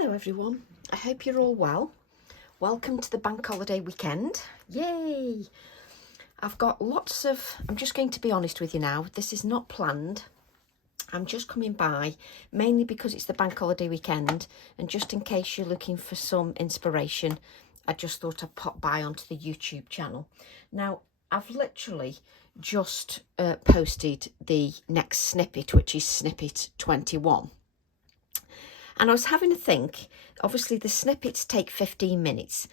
Hello everyone, I hope you're all well. Welcome to the bank holiday weekend. Yay! I've got lots of, I'm just going to be honest with you now, this is not planned. I'm just coming by mainly because it's the bank holiday weekend, and just in case you're looking for some inspiration, I just thought I'd pop by onto the YouTube channel. Now, I've literally just posted the next snippet, which is snippet 21. And I was having a think, obviously the snippets take 15 minutes,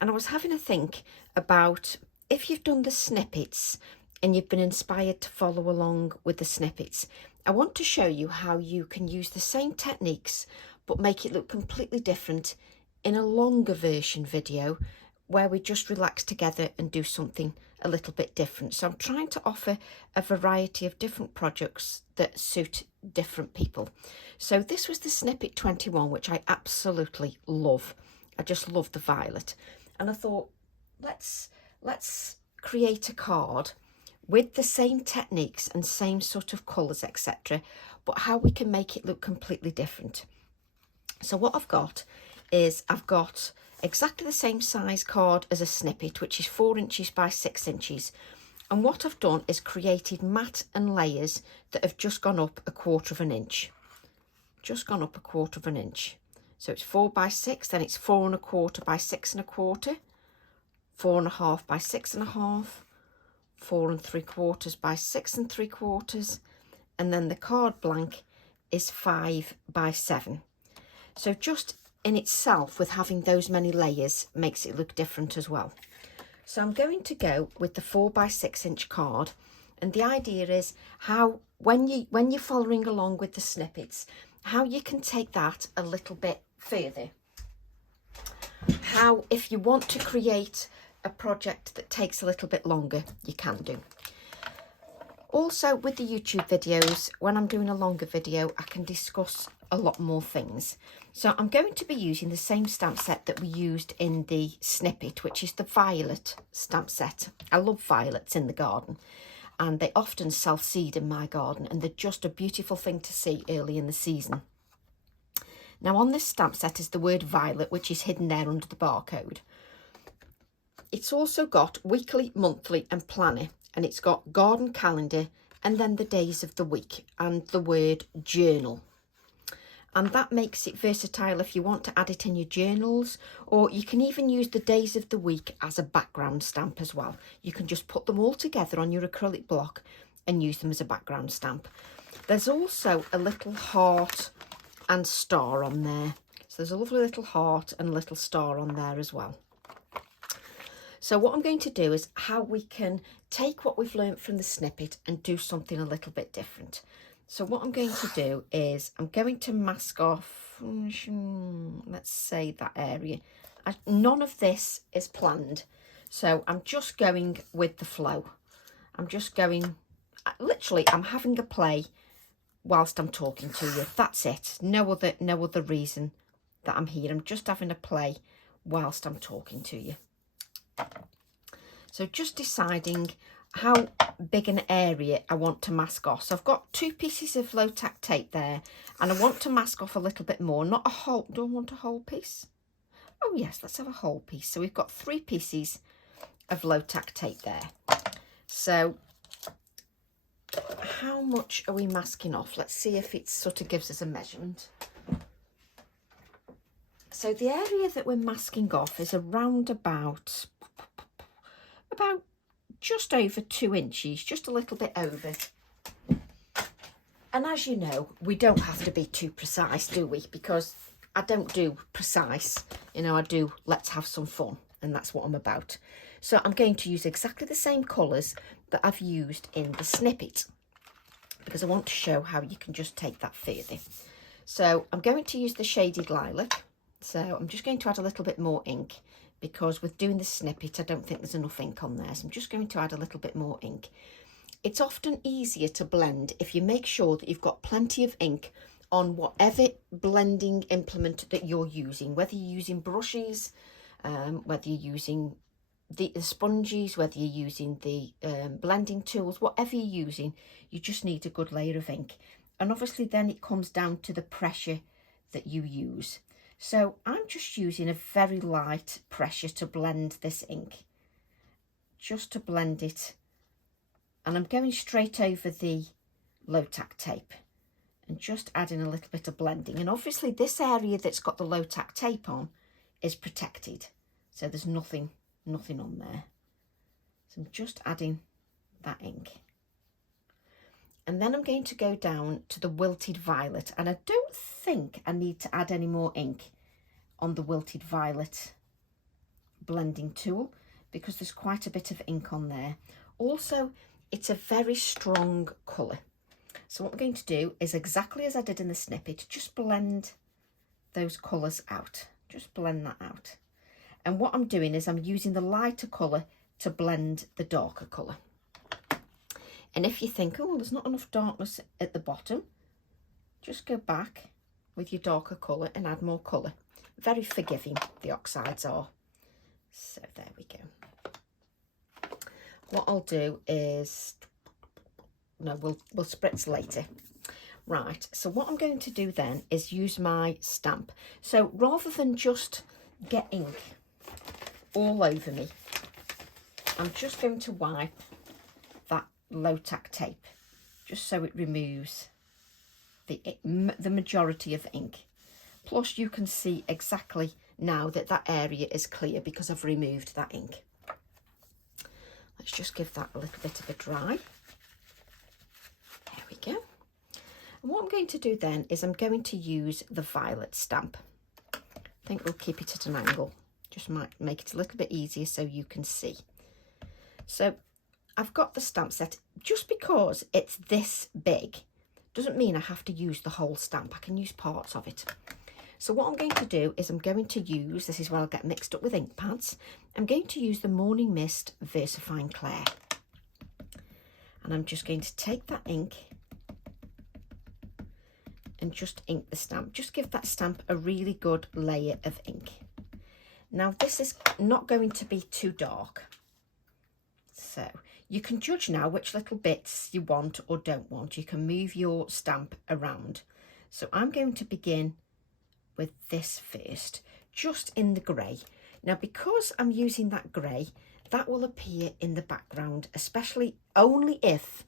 and I was having a think about if you've done the snippets and you've been inspired to follow along with the snippets, I want to show you how you can use the same techniques but make it look completely different in a longer version video where we just relax together and do something a little bit different. So I'm trying to offer a variety of different projects that suit different people. So this was the snippet 21, which I absolutely love. I just love the violet. And I thought, let's create a card with the same techniques and same sort of colours, etc., but how we can make it look completely different. So what I've got is I've got exactly the same size card as a snippet, which is 4 inches by 6 inches. And what I've done is created mat and layers that have just gone up 1/4 of an inch. Just gone up 1/4 of an inch. So it's 4 by 6, then it's 4 1/4 by 6 1/4, 4 1/2 by 6 1/2, 4 3/4 by 6 3/4, and then the card blank is 5 by 7. So just in itself, with having those many layers, makes it look different as well. So I'm going to go with the 4 by 6 inch card, and the idea is how when you're following along with the snippets, how you can take that a little bit further. How, if you want to create a project that takes a little bit longer, you can do. Also, with the YouTube videos, when I'm doing a longer video, I can discuss a lot more things. So I'm going to be using the same stamp set that we used in the snippet, which is the violet stamp set. I love violets in the garden, and they often self-seed in my garden, and they're just a beautiful thing to see early in the season. Now on this stamp set is the word violet, which is hidden there under the barcode. It's also got weekly, monthly and planner, and it's got garden calendar and then the days of the week and the word journal. And that makes it versatile if you want to add it in your journals, or you can even use the days of the week as a background stamp as well. You can just put them all together on your acrylic block and use them as a background stamp. There's also a little heart and star on there. So there's a lovely little heart and a little star on there as well. So what I'm going to do is how we can take what we've learned from the snippet and do something a little bit different. So what I'm going to do is I'm going to mask off, let's say that area. None of this is planned, so I'm just going with the flow. I'm just going, literally, I'm having a play whilst I'm talking to you. That's it. No other reason that I'm here. I'm just having a play whilst I'm talking to you. So just deciding how big an area I want to mask off. So I've got 2 pieces of low tack tape there, and I want to mask off a little bit more, not a whole. Do I want a whole piece? Oh yes, let's have a whole piece. So we've got 3 pieces of low tack tape there. So how much are we masking off? Let's see if it sort of gives us a measurement. So the area that we're masking off is around about just over 2 inches, just a little bit over. And as you know, we don't have to be too precise, do we? Because I don't do precise, you know, I do let's have some fun, and that's what I'm about. So I'm going to use exactly the same colours that I've used in the snippet, because I want to show how you can just take that further. So I'm going to use the shaded lilac. So I'm just going to add a little bit more ink, because with doing the snippet, I don't think there's enough ink on there. So I'm just going to add a little bit more ink. It's often easier to blend if you make sure that you've got plenty of ink on whatever blending implement that you're using, whether you're using brushes, whether you're using the sponges, whether you're using the blending tools, whatever you're using, you just need a good layer of ink. And obviously then it comes down to the pressure that you use. So I'm just using a very light pressure to blend this ink, just to blend it. And I'm going straight over the low tack tape and just adding a little bit of blending. And obviously this area that's got the low tack tape on is protected. So there's nothing on there. So I'm just adding that ink. And then I'm going to go down to the Wilted Violet. And I don't think I need to add any more ink on the Wilted Violet blending tool because there's quite a bit of ink on there. Also, it's a very strong colour. So what I'm going to do is exactly as I did in the snippet, just blend those colours out. Just blend that out. And what I'm doing is I'm using the lighter colour to blend the darker colour. And if you think, oh, there's not enough darkness at the bottom, just go back with your darker colour and add more colour. Very forgiving, the oxides are. So there we go. What I'll do is, no, we'll spritz later. Right, so what I'm going to do then is use my stamp. So rather than just get ink all over me, I'm just going to wipe that low tack tape just so it removes the majority of the ink. Plus you can see exactly now that that area is clear because I've removed that ink. Let's just give that a little bit of a dry. There we go. And what I'm going to do then is I'm going to use the violet stamp. I think we'll keep it at an angle. Just might make it a little bit easier so you can see. So I've got the stamp set. Just because it's this big doesn't mean I have to use the whole stamp. I can use parts of it. So what I'm going to do is I'm going to use, this is where I'll get mixed up with ink pads, I'm going to use the Morning Mist VersaFine Clair. And I'm just going to take that ink and just ink the stamp. Just give that stamp a really good layer of ink. Now this is not going to be too dark. So you can judge now which little bits you want or don't want. You can move your stamp around. So I'm going to begin with this first, just in the grey. Now because I'm using that grey, that will appear in the background, especially only if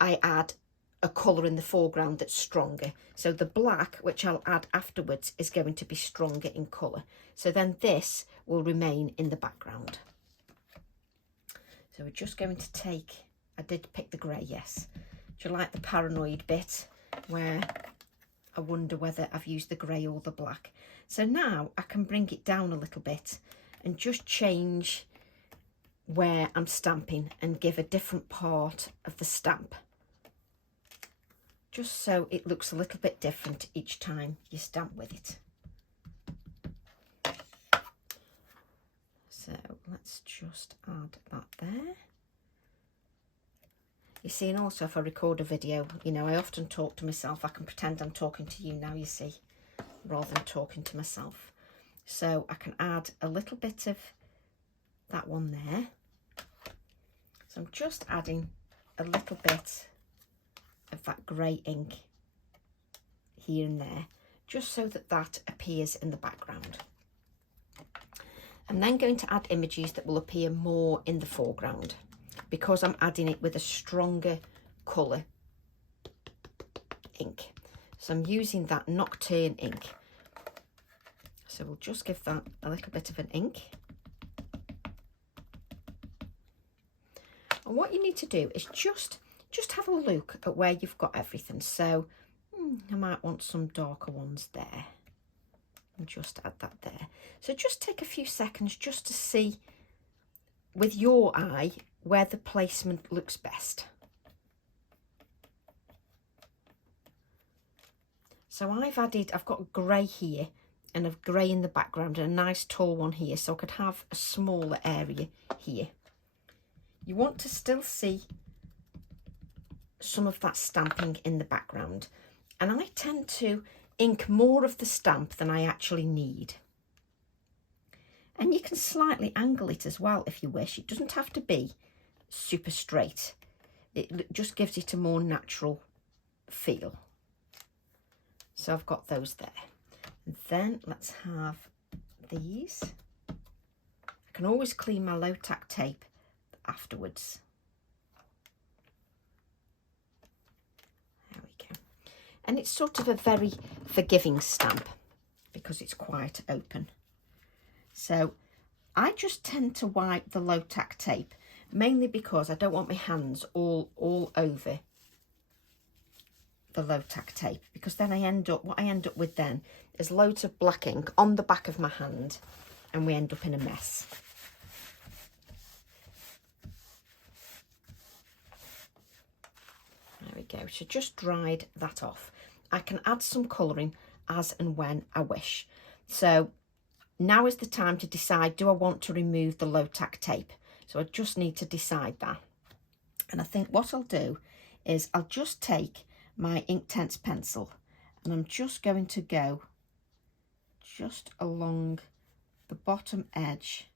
I add a colour in the foreground that's stronger. So the black, which I'll add afterwards, is going to be stronger in colour. So then this will remain in the background. So we're just going to take, I did pick the grey, yes. Do you like the paranoid bit where I wonder whether I've used the grey or the black? So now I can bring it down a little bit and just change where I'm stamping and give a different part of the stamp. Just so it looks a little bit different each time you stamp with it. So let's just add that there. You see, and also if I record a video, you know, I often talk to myself. I can pretend I'm talking to you now, you see, rather than talking to myself. So I can add a little bit of that one there. So I'm just adding a little bit of that grey ink here and there, just so that that appears in the background. I'm then going to add images that will appear more in the foreground because I'm adding it with a stronger colour ink. So I'm using that Nocturne ink. So we'll just give that a little bit of an ink. And what you need to do is just have a look at where you've got everything. So I might want some darker ones there. And just add that there. So just take a few seconds just to see with your eye where the placement looks best. So I've got grey here and a grey in the background and a nice tall one here, so I could have a smaller area here. You want to still see some of that stamping in the background, and I tend to ink more of the stamp than I actually need. And you can slightly angle it as well if you wish. It doesn't have to be super straight. It just gives it a more natural feel. So I've got those there. And then let's have these. I can always clean my low tack tape afterwards. There we go. And it's sort of a very forgiving stamp because it's quite open. So I just tend to wipe the low tack tape, mainly because I don't want my hands all over the low tack tape, because then what I end up with then is loads of black ink on the back of my hand and we end up in a mess. There we go. So just dried that off. I can add some colouring as and when I wish. So now is the time to decide, do I want to remove the low tack tape? So I just need to decide that. And I think what I'll do is I'll just take my Inktense pencil and I'm just going to go just along the bottom edge,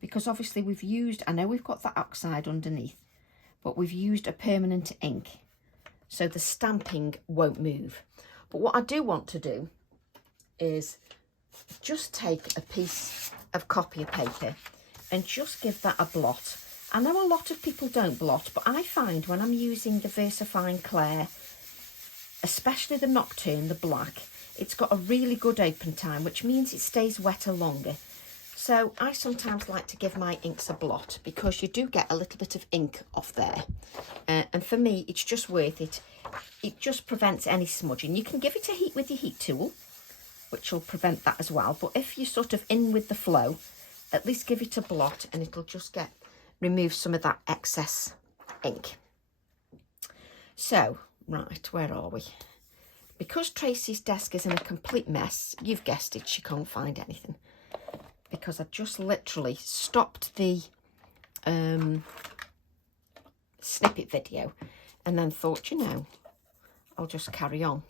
because obviously we've used, I know we've got that oxide underneath, but we've used a permanent ink, so the stamping won't move. But what I do want to do is just take a piece of copy paper and just give that a blot. I know a lot of people don't blot, but I find when I'm using the VersaFine Clair, especially the Nocturne, the black, it's got a really good open time, which means it stays wetter longer. So I sometimes like to give my inks a blot because you do get a little bit of ink off there. And for me, it's just worth it. It just prevents any smudging. You can give it a heat with your heat tool, which will prevent that as well. But if you're sort of in with the flow, at least give it a blot and it'll just remove some of that excess ink. So, right, where are we? Because Tracy's desk is in a complete mess, you've guessed it, she can't find anything. Because I just literally stopped the snippet video and then thought, you know, I'll just carry on.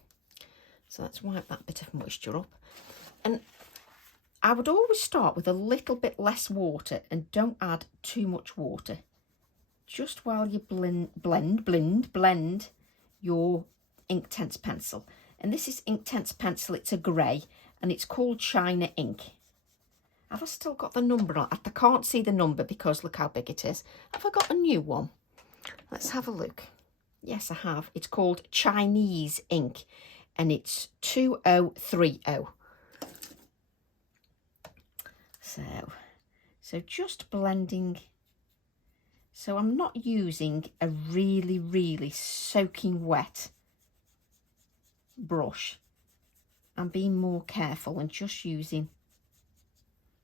So let's wipe that bit of moisture up. And I would always start with a little bit less water and don't add too much water. Just while you blend your Inktense pencil. And this is Inktense pencil, it's a grey and it's called China ink. Have I still got the number on? I can't see the number because look how big it is. Have I got a new one? Let's have a look. Yes, I have. It's called Chinese ink and it's 2030. So just blending. So I'm not using a really soaking wet brush. I'm being more careful and just using,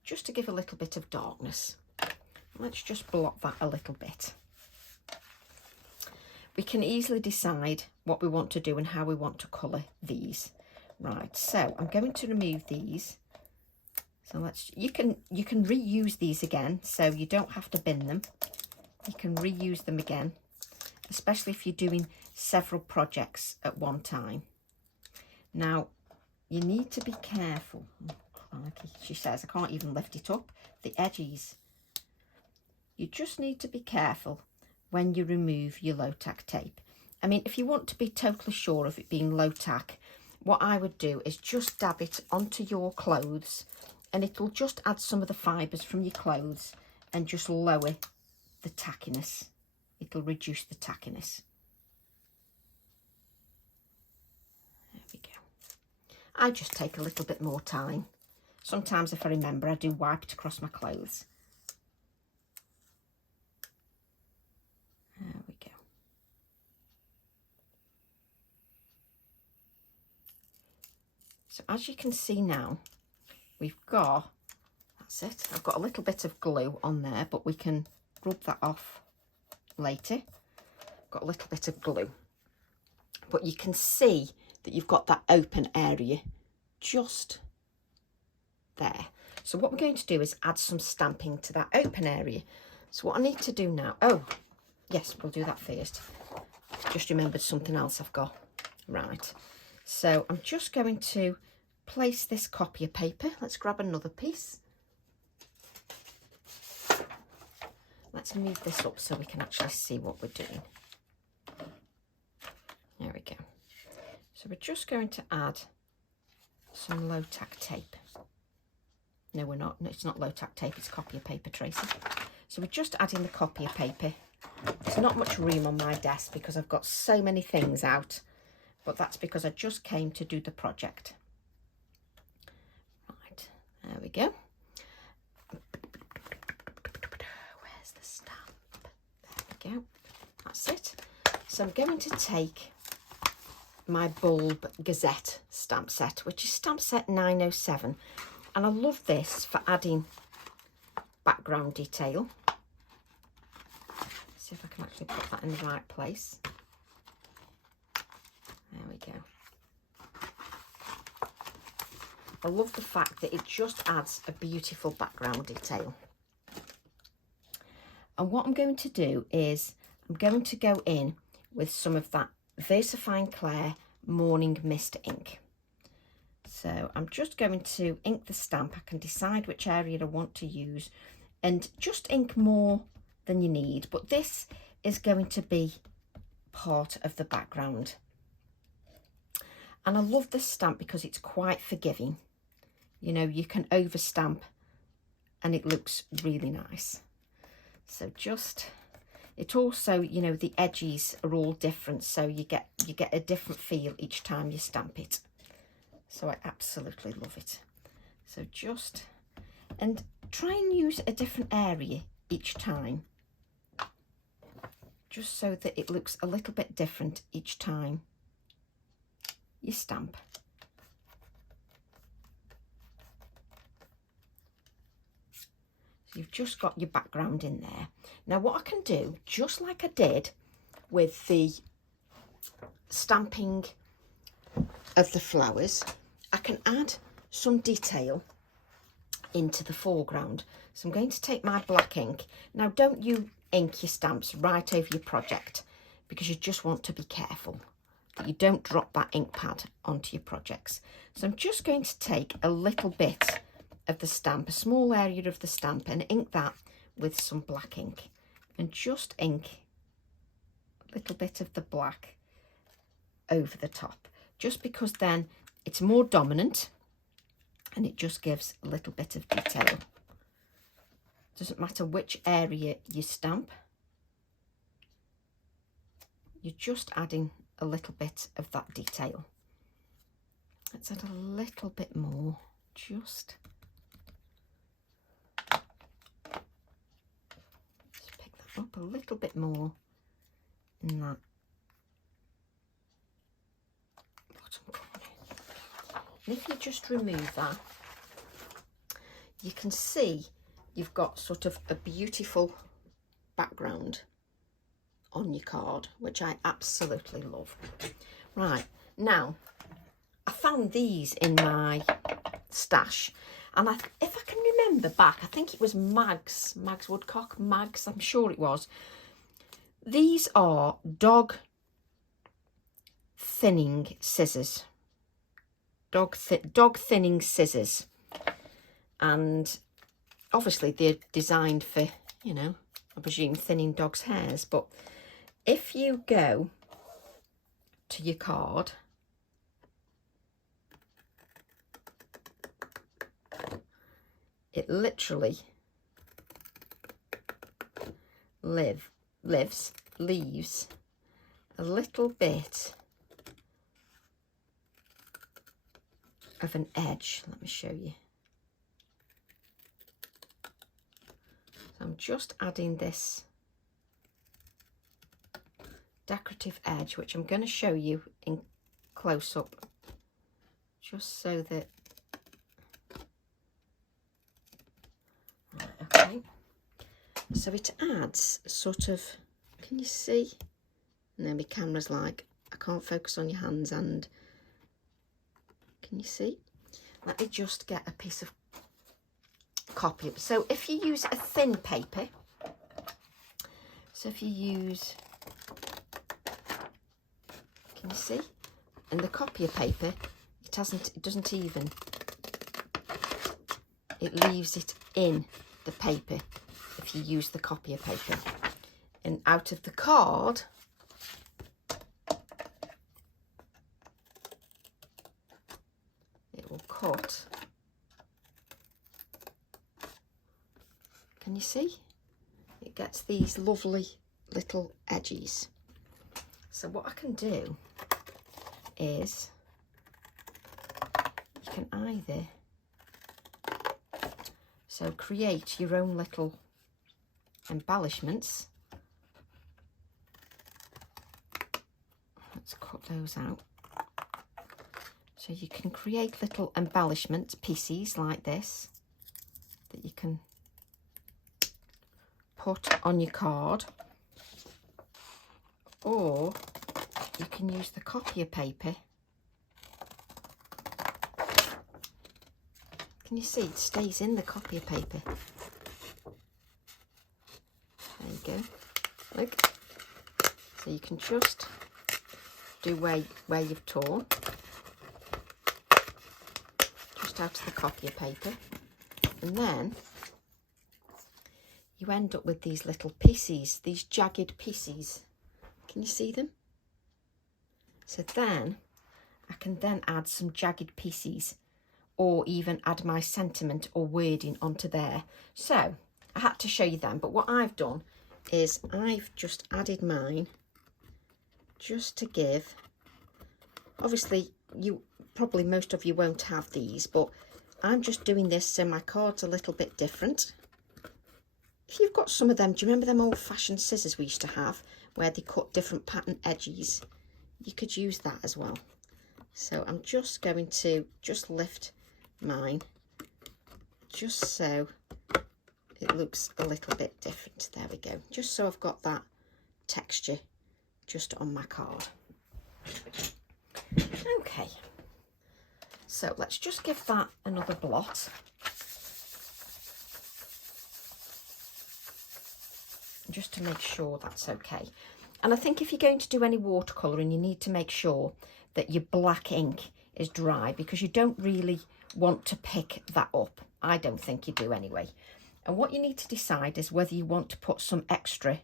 just to give a little bit of darkness. Let's just blot that a little bit. We can easily decide what we want to do and how we want to colour these. Right, so I'm going to remove these. So you can reuse these again, so you don't have to bin them. You can reuse them again, especially if you're doing several projects at one time. Now, you need to be careful. Oh, crikey, she says, I can't even lift it up. The edges. You just need to be careful when you remove your low tack tape. I mean, if you want to be totally sure of it being low tack, what I would do is just dab it onto your clothes and it'll just add some of the fibres from your clothes and just lower the tackiness. It'll reduce the tackiness. There we go. I just take a little bit more time. Sometimes if I remember, I do wipe it across my clothes. There we go. So as you can see now, we've got, that's it. I've got a little bit of glue on there, but we can rub that off later. Got a little bit of glue. But you can see that you've got that open area just there. So what we're going to do is add some stamping to that open area. So what I need to do now, oh, yes, we'll do that first. Just remembered something else I've got. Right. So I'm just going to place this copy of paper. Let's grab another piece. Let's move this up so we can actually see what we're doing. There we go. So we're just going to add some low tack tape. No, we're not. No, it's not low tack tape, it's copier paper, Tracy. So we're just adding the copier paper. There's not much room on my desk because I've got so many things out, but that's because I just came to do the project. Right, there we go. Where's the stamp? There we go. That's it. So I'm going to take my bulb Gazette stamp set, which is stamp set 907. And I love this for adding background detail. See if I can actually put that in the right place. There we go. I love the fact that it just adds a beautiful background detail. And what I'm going to do is I'm going to go in with some of that VersaFine Clair Morning Mist ink. So I'm just going to ink the stamp. I can decide which area I want to use and just ink more than you need. But this is going to be part of the background. And I love this stamp because it's quite forgiving. You know, you can overstamp and it looks really nice. So just, it also, you know, the edges are all different. So you get a different feel each time you stamp it. So I absolutely love it. So just, and try and use a different area each time, just so that it looks a little bit different each time you stamp. So you've just got your background in there. Now what I can do, just like I did with the stamping of the flowers, I can add some detail into the foreground. So I'm going to take my black ink. Now don't you ink your stamps right over your project, because you just want to be careful that you don't drop that ink pad onto your projects. So I'm just going to take a little bit of the stamp, a small area of the stamp, and ink that with some black ink, and just ink a little bit of the black over the top, just because then it's more dominant and it just gives a little bit of detail. Doesn't matter which area you stamp, you're just adding a little bit of that detail. Let's add a little bit more, just pick that up a little bit more in that bottom corner. And if you just remove that, you can see you've got sort of a beautiful background on your card, which I absolutely love. Right, now I found these in my stash, and if I can remember back, I think it was Mags Woodcock, I'm sure it was. These are dog thinning scissors. Dog thinning scissors, and obviously they're designed for, you know, I presume thinning dogs' hairs. But if you go to your card, it literally leaves a little bit of an edge. Let me show you. So I'm just adding this decorative edge, which I'm going to show you in close up, just so that, okay, so it adds sort of, can you see? And then my camera's like, I can't focus on your hands, and can you see? Let me just get a piece of copy. So if you use a thin paper, so if you use, can you see? And the copier paper, it doesn't even, it leaves it in the paper if you use the copier paper. And out of the card, it will cut. Can you see? It gets these lovely little edges. So what I can do is you can either create your own little embellishments. Let's cut those out. So you can create little embellishment pieces like this that you can put on your card, or you can use the copier paper. Can you see it stays in the copier paper? There you go. Look. So you can just do where you've torn, just out of the copier paper, and then you end up with these little pieces, these jagged pieces. Can you see them? So then I can then add some jagged pieces, or even add my sentiment or wording onto there. So I had to show you them, but what I've done is I've just added mine just to give, obviously most of you won't have these, but I'm just doing this so my card's a little bit different. If you've got some of them, do you remember them old-fashioned scissors we used to have where they cut different pattern edges? You could use that as well. So I'm just going to just lift mine just so it looks a little bit different. There we go. Just so I've got that texture just on my card. Okay, so let's just give that another blot. Just to make sure that's okay. And I think if you're going to do any watercolouring, you need to make sure that your black ink is dry, because you don't really want to pick that up. I don't think you do anyway. And what you need to decide is whether you want to put some extra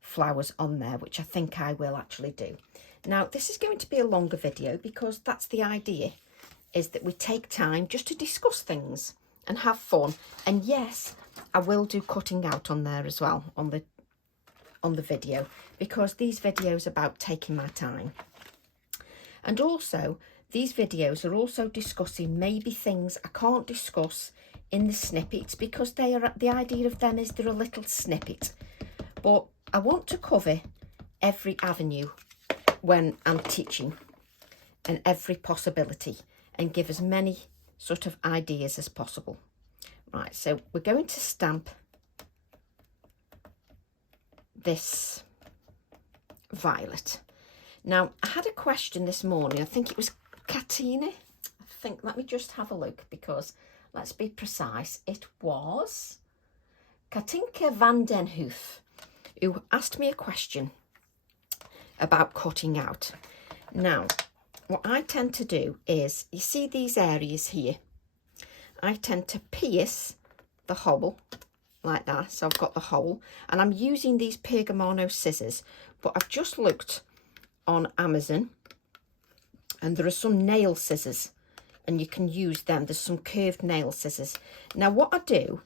flowers on there, which I think I will actually do. Now, this is going to be a longer video because that's the idea, is that we take time just to discuss things and have fun. And yes, I will do cutting out on there as well on the video, because these videos are about taking my time. And also, these videos are also discussing maybe things I can't discuss in the snippets, because they are, the idea of them is they're a little snippet. But I want to cover every avenue when I'm teaching, and every possibility, and give as many sort of ideas as possible. Right, so we're going to stamp this violet. Now, I had a question this morning. I think it was Katina. Let me just have a look, because let's be precise. It was Katinka van den Hoof who asked me a question about cutting out. Now, what I tend to do is, you see these areas here, I tend to pierce the hole like that. So I've got the hole, and I'm using these Pergamano scissors, but I've just looked on Amazon and there are some nail scissors and you can use them. There's some curved nail scissors. Now what I do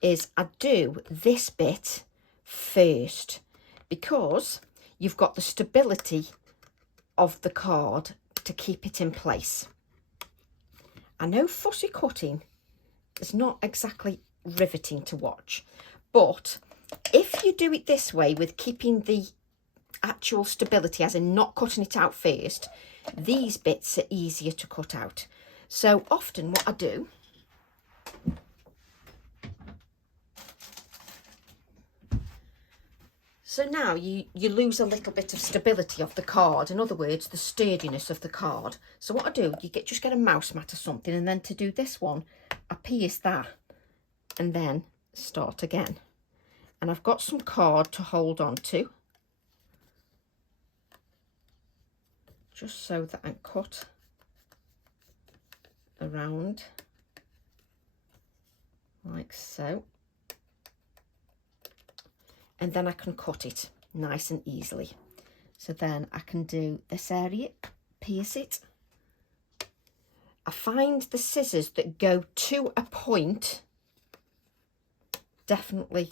is I do this bit first, because you've got the stability of the card to keep it in place. I know fussy cutting is not exactly riveting to watch, but if you do it this way with keeping the actual stability, as in not cutting it out first, these bits are easier to cut out. So often what I do, so now you lose a little bit of stability of the card, in other words the sturdiness of the card. So what I do, just get a mouse mat or something, and then to do this one I pierce that and then start again. And I've got some card to hold on to, just so that I cut around like so, and then I can cut it nice and easily. So then I can do this area, pierce it, I find the scissors that go to a point definitely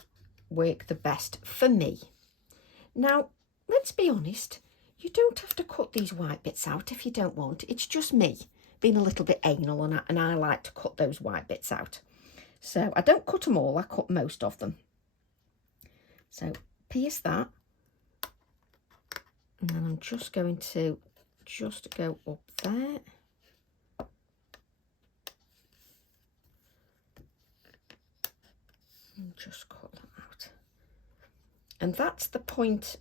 work the best for me. Now, let's be honest, you don't have to cut these white bits out if you don't want. It's just me being a little bit anal, and I like to cut those white bits out. So I don't cut them all, I cut most of them. So pierce that, and then I'm just going to go up there. And just cut that out. And that's the point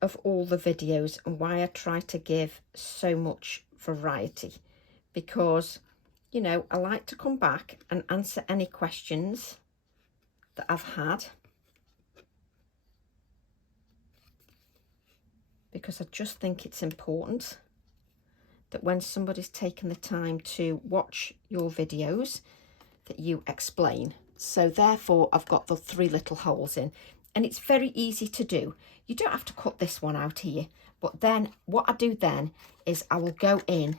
of all the videos and why I try to give so much variety, because, you know, I like to come back and answer any questions that I've had, because I just think it's important that when somebody's taken the time to watch your videos, that you explain. So therefore I've got the 3 little holes in, and it's very easy to do. You don't have to cut this one out here, but then what I do then is I will go in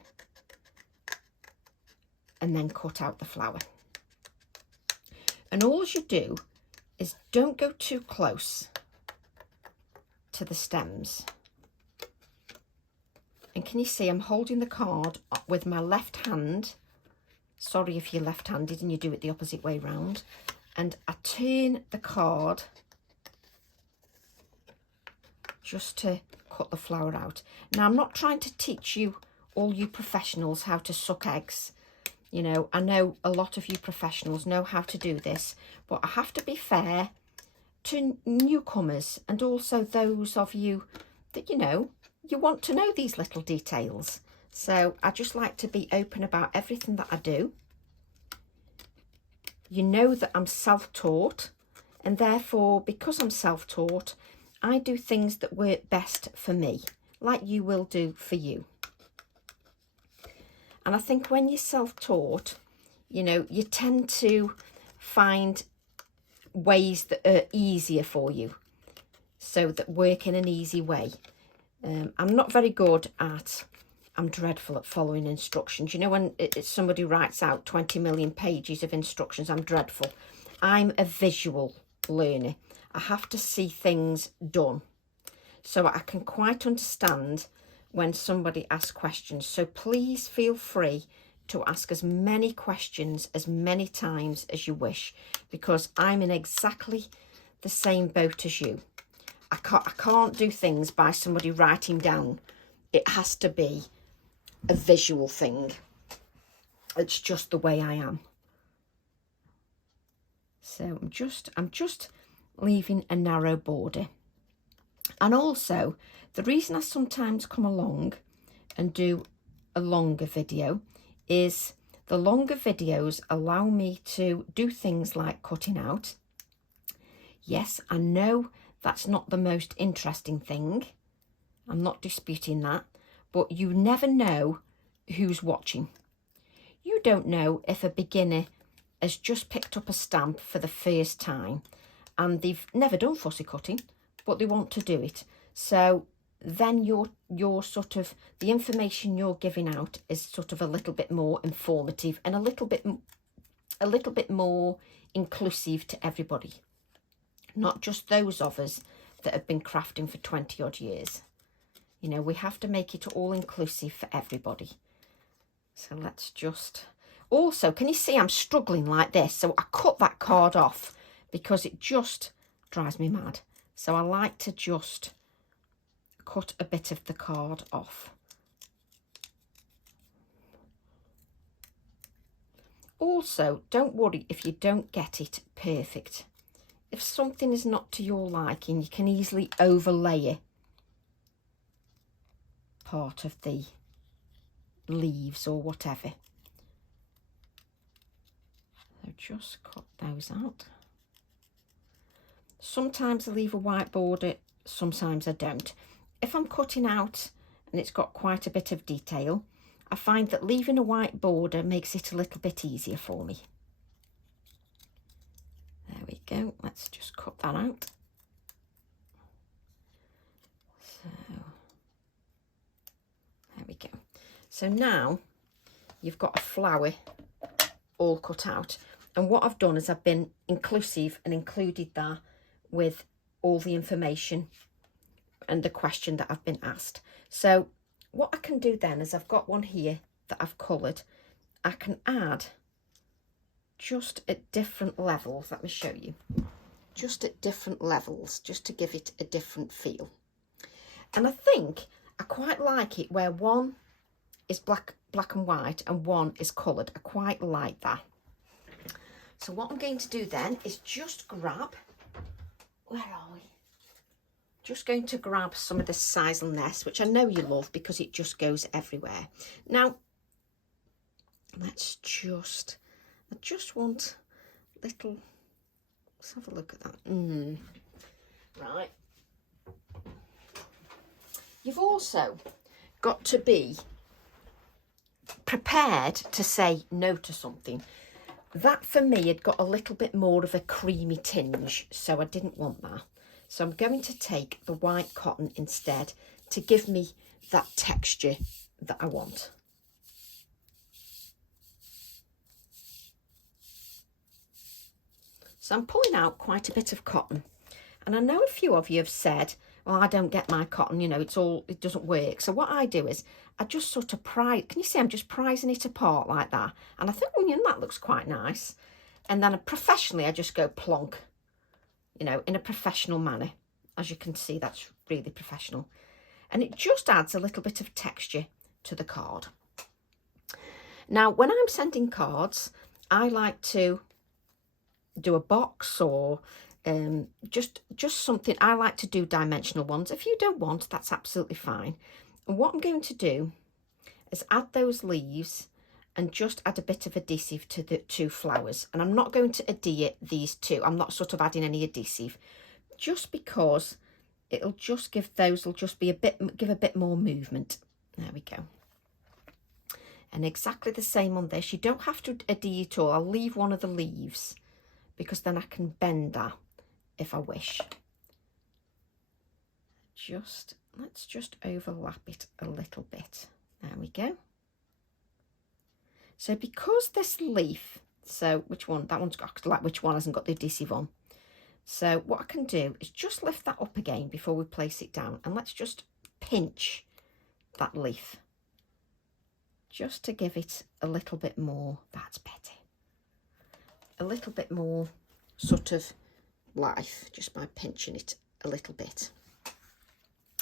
and then cut out the flower. And all you do is don't go too close to the stems. And can you see I'm holding the card with my left hand? Sorry if you're left-handed and you do it the opposite way round. And I turn the card just to cut the flower out. Now, I'm not trying to teach you, all you professionals, how to suck eggs. You know, I know a lot of you professionals know how to do this, but I have to be fair to newcomers and also those of you that, you know, you want to know these little details. So I just like to be open about everything that I do. You know that I'm self-taught, and therefore, because I'm self-taught, I do things that work best for me, like you will do for you. And I think when you're self-taught, you know, you tend to find ways that are easier for you, so that work in an easy way. I'm not very good at, I'm dreadful at following instructions. You know, when somebody writes out 20 million pages of instructions, I'm dreadful. I'm a visual learner. I have to see things done. So I can quite understand when somebody asks questions. So please feel free to ask as many questions as many times as you wish, because I'm in exactly the same boat as you. I can't do things by somebody writing down. It has to be a visual thing. It's just the way I am. So I'm just leaving a narrow border. And also, the reason I sometimes come along and do a longer video is the longer videos allow me to do things like cutting out. Yes, I know that's not the most interesting thing. I'm not disputing that. But you never know who's watching. You don't know if a beginner has just picked up a stamp for the first time and they've never done fussy cutting, but they want to do it. So then you're sort of, the information you're giving out is sort of a little bit more informative and a little bit more inclusive to everybody. Not just those of us that have been crafting for 20 odd years. You know, we have to make it all inclusive for everybody. So let's just... Also, can you see I'm struggling like this? So I cut that card off because it just drives me mad. So I like to just cut a bit of the card off. Also, don't worry if you don't get it perfect. If something is not to your liking, you can easily overlay part of the leaves or whatever. So just cut those out. Sometimes I leave a white border, sometimes I don't. If I'm cutting out and it's got quite a bit of detail, I find that leaving a white border makes it a little bit easier for me. There we go. Let's just cut that out. So there we go. So now you've got a flower all cut out. And what I've done is I've been inclusive and included that with all the information and the question that I've been asked. So what I can do then is I've got one here that I've coloured. I can add just at different levels. Let me show you. Just at different levels, just to give it a different feel. And I think I quite like it where one is black and white and one is coloured. I quite like that. So what I'm going to do then is just grab, where are we? Just going to grab some of this sisal nest, which I know you love because it just goes everywhere. Now, I just want little, let's have a look at that. Right. You've also got to be prepared to say no to something. That for me had got a little bit more of a creamy tinge, so I didn't want that. So I'm going to take the white cotton instead to give me that texture that I want. So I'm pulling out quite a bit of cotton. And I know a few of you have said, well, I don't get my cotton, you know, it doesn't work. So what I do is I just sort of prise, can you see I'm just prising it apart like that? And I think, well, you know, that looks quite nice. And then professionally, I just go plonk, you know, in a professional manner. As you can see, that's really professional. And it just adds a little bit of texture to the card. Now, when I'm sending cards, I like to do a box or just something. I like to do dimensional ones. If you don't want, that's absolutely fine. And what I'm going to do is add those leaves and just add a bit of adhesive to the two flowers. And I'm not going to adhere these two. I'm not sort of adding any adhesive, just because it'll just give those, will just be give a bit more movement. There we go. And exactly the same on this. You don't have to adhere at all. I'll leave one of the leaves because then I can bend that if I wish. Let's just overlap it a little bit. There we go. So because this leaf, so which one? That one's got, like, which one hasn't got the adhesive on? So what I can do is just lift that up again before we place it down, and let's just pinch that leaf just to give it a little bit more, that's better, a little bit more sort of life, just by pinching it a little bit.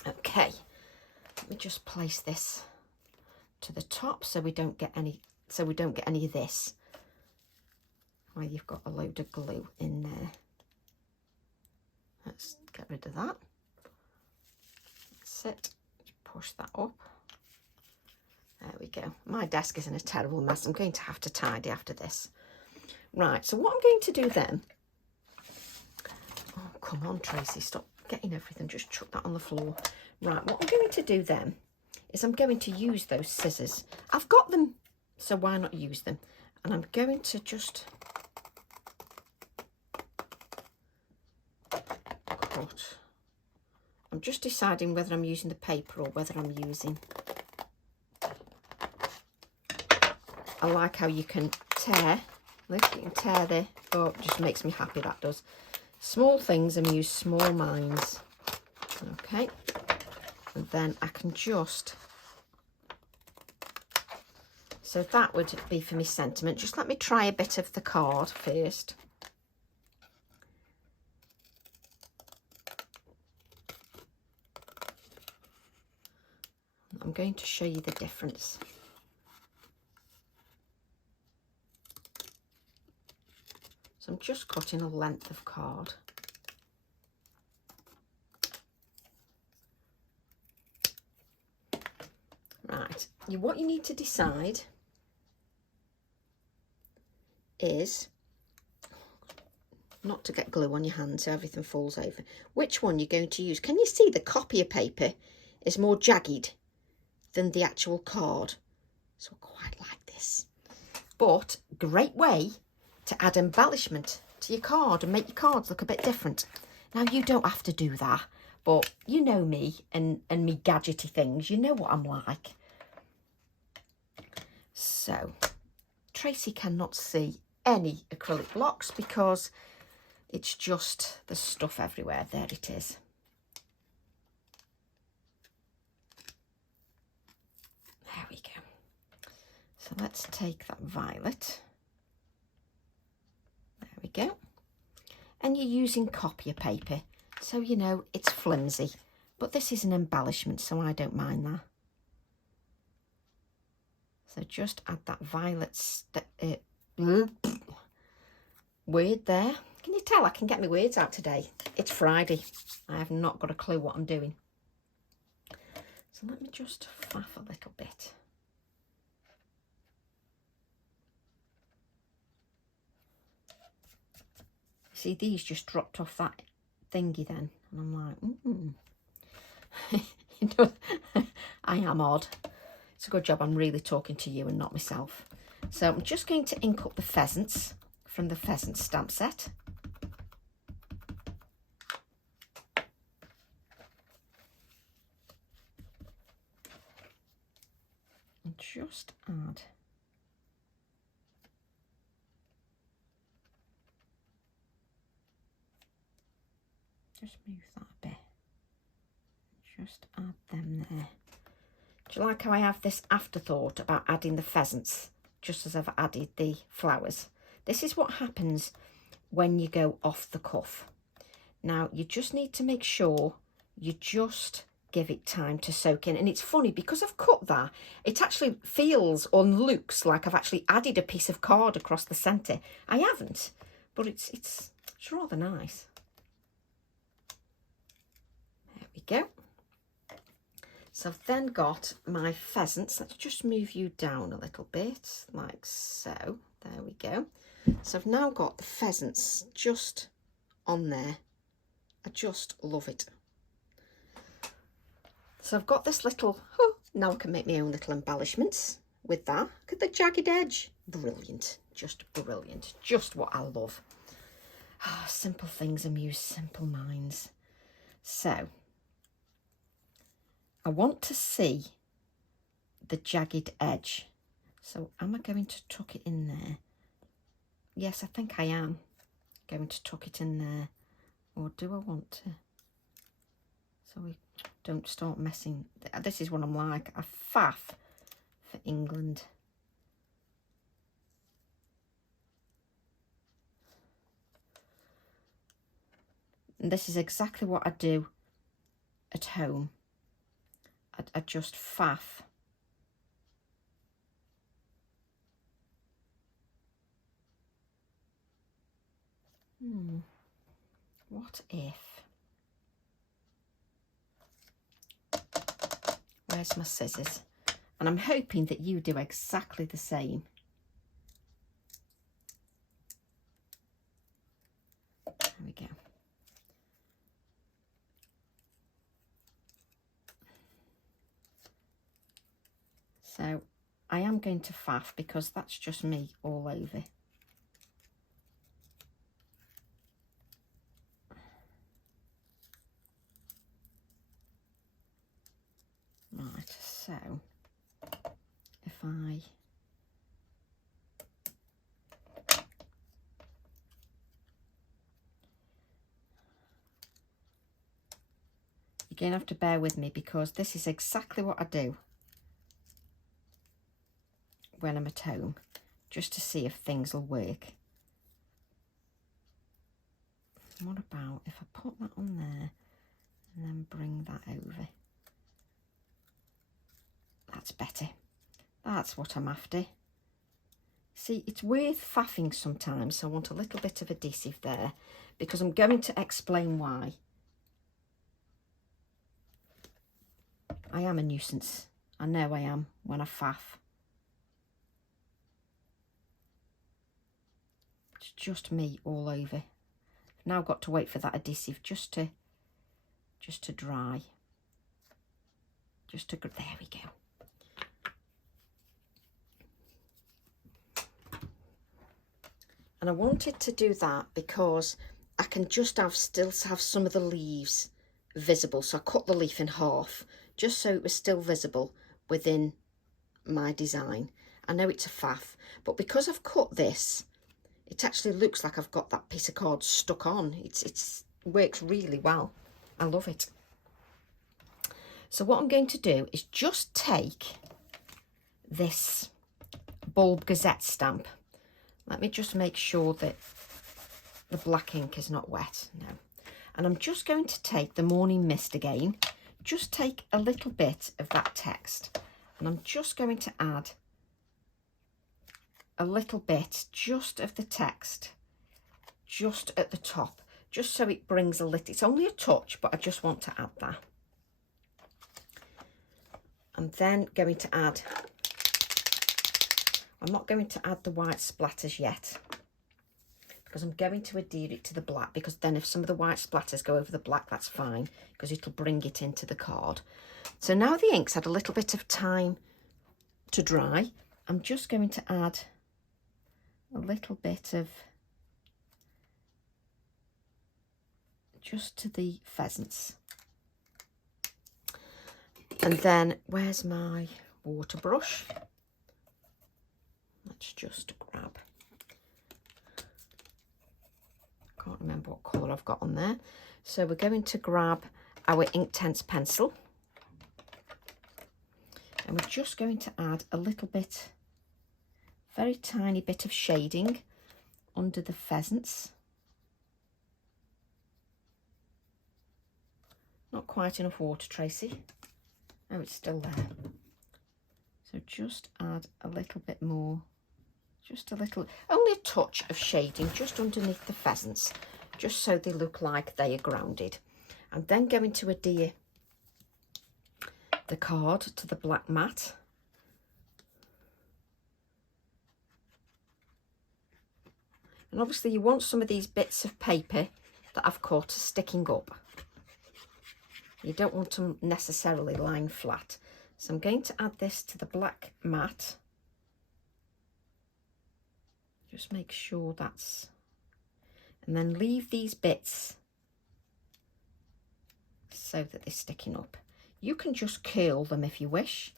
Okay, let me just place this to the top so we don't get any of this where you've got a load of glue in there. Let's get rid of that. That's it. Just push that up. There we go. My desk is in a terrible mess. I'm going to have to tidy after this. Right, so what I'm going to do then... Oh, come on, Tracy, stop getting everything. Just chuck that on the floor. Right, what I'm going to do then is I'm going to use those scissors. I've got them, so why not use them? And I'm going to just cut. I'm just deciding whether I'm using the paper or whether I'm using... I like how you can tear. Look, you can tear there. Oh, it just makes me happy, that does. Small things and use small minds. Okay. And then I can just... So that would be for me sentiment. Just let me try a bit of the card first. I'm going to show you the difference. So I'm just cutting a length of card. Right, what you need to decide is not to get glue on your hands so everything falls over. Which one you're going to use. Can you see the copier paper is more jagged than the actual card? So I quite like this. But great way to add embellishment to your card and make your cards look a bit different. Now, you don't have to do that, but you know me and me gadgety things. You know what I'm like. So Tracy cannot see any acrylic blocks because it's just the stuff everywhere. There it is. There we go. So let's take that violet. There we go. And you're using copier paper, so you know it's flimsy, but this is an embellishment, so I don't mind that. So just add that violet word there. Can you tell I can get my words out today? It's Friday. I have not got a clue what I'm doing. So let me just faff a little bit. See, these just dropped off that thingy then. And I'm like, you know, I am odd. It's a good job I'm really talking to you and not myself. So I'm just going to ink up the pheasants from the Pheasant stamp set. And just add just move that a bit. Just add them there. Do you like how I have this afterthought about adding the pheasants just as I've added the flowers? This is what happens when you go off the cuff. Now you just need to make sure you just give it time to soak in. And it's funny because I've cut that, it actually feels or looks like I've actually added a piece of card across the centre. I haven't, but it's rather nice. There we go. So I've then got my pheasants. Let's just move you down a little bit, like so. There we go. So I've now got the pheasants just on there. I just love it. So I've got this little, now I can make my own little embellishments with that. Look at the jagged edge. Brilliant, just brilliant. Just what I love. Simple things amuse simple minds. So I want to see the jagged edge. So am I going to tuck it in there? Yes, I think I am going to tuck it in there. Or do I want to? So we don't start messing. This is what I'm like, a faff for England. And this is exactly what I do at home. I just faff. What if? Where's my scissors? And I'm hoping that you do exactly the same. There we go. So I am going to faff because that's just me all over. Right, so if I you're going to have to bear with me because this is exactly what I do when I'm at home, just to see if things will work. What about if I put that on there and then bring that over? That's better. That's what I'm after. See, it's worth faffing sometimes, so I want a little bit of adhesive there because I'm going to explain why. I am a nuisance. I know I am when I faff. It's just me all over. I've now got to wait for that adhesive just to dry. There we go. And I wanted to do that because I can just still have some of the leaves visible. So I cut the leaf in half just so it was still visible within my design. I know it's a faff, but because I've cut this, it actually looks like I've got that piece of card stuck on. It works really well. I love it. So what I'm going to do is just take this bulb Gazette stamp. Let me just make sure that the black ink is not wet. No. And I'm just going to take the Morning Mist again. Just take a little bit of that text. And I'm just going to add a little bit just of the text just at the top, just so it brings a little, it's only a touch, but I just want to add that. I'm then going to add, I'm not going to add the white splatters yet, because I'm going to adhere it to the black, because then if some of the white splatters go over the black, that's fine, because it'll bring it into the card. So now the ink's had a little bit of time to dry, I'm just going to add a little bit of, just to the pheasants. And then, where's my water brush? Let's just grab, I can't remember what colour I've got on there. So we're going to grab our Inktense pencil. And we're just going to add a little bit, very tiny bit of shading under the pheasants. Not quite enough water, Tracy. Oh, it's still there. So just add a little bit more, just a little, only a touch of shading just underneath the pheasants, just so they look like they are grounded. I'm then going to adhere the card to the black mat. And obviously you want some of these bits of paper that I've cut sticking up. You don't want them necessarily lying flat. So I'm going to add this to the black mat. Just make sure that's, and then leave these bits so that they're sticking up. You can just curl them if you wish.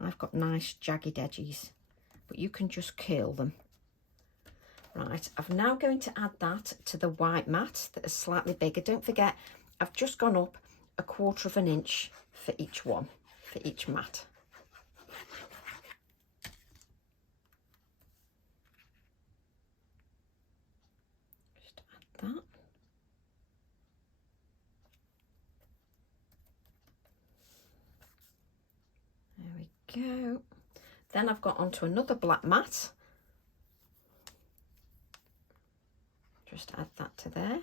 I've got nice jagged edges, but you can just curl them. Right, I'm now going to add that to the white mat that is slightly bigger. Don't forget, I've just gone up 1/4 inch for each one, for each mat. Just add that. There we go. Then I've got onto another black mat. Just add that to there.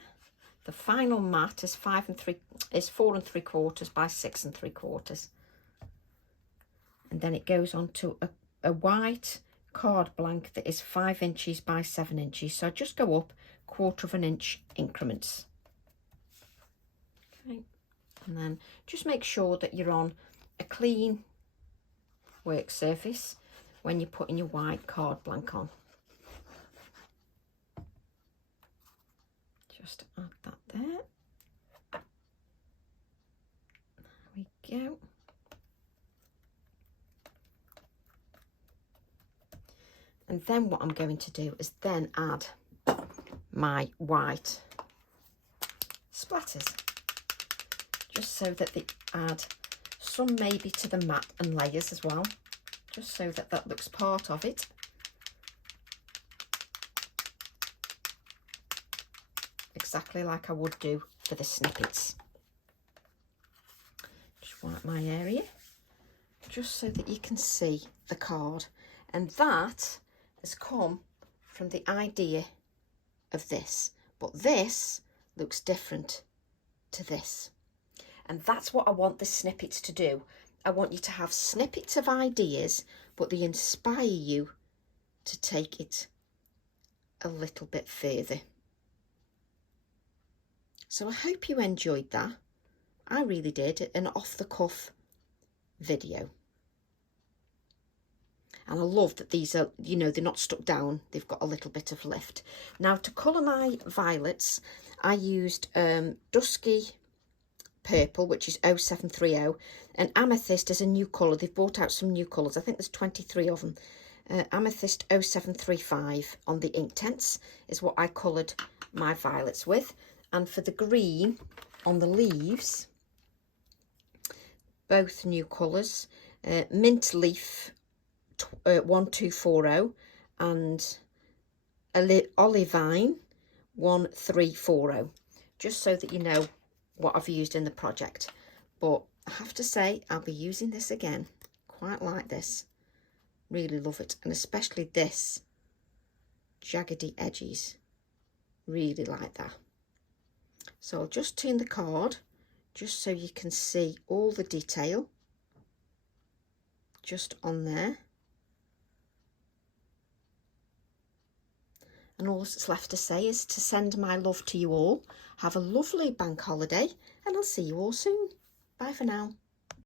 The final mat is 4 3/4 by 6 3/4. And then it goes on to a white card blank that is 5 inches by 7 inches. So just go up 1/4 inch increments. Okay. And then just make sure that you're on a clean work surface when you're putting your white card blank on. Just add that there. There we go. And then what I'm going to do is then add my white splatters, just so that they add some maybe to the mat and layers as well, just so that that looks part of it. Exactly like I would do for the snippets. Just wipe my area, just so that you can see the card. And that has come from the idea of this, but this looks different to this. And that's what I want the snippets to do. I want you to have snippets of ideas, but they inspire you to take it a little bit further. So I hope you enjoyed that. I really did, an off-the-cuff video. And I love that these are, you know, they're not stuck down. They've got a little bit of lift. Now, to colour my violets, I used Dusky Purple, which is 0730. And Amethyst is a new colour. They've brought out some new colours. I think there's 23 of them. Amethyst 0735 on the Inktense is what I coloured my violets with. And for the green on the leaves, both new colours, Mint Leaf 1240 and Olivine 1340, just so that you know what I've used in the project. But I have to say, I'll be using this again. Quite like this. Really love it. And especially this jaggedy edges. Really like that. So I'll just turn the card just so you can see all the detail just on there. And all that's left to say is to send my love to you all. Have a lovely bank holiday, and I'll see you all soon. Bye for now.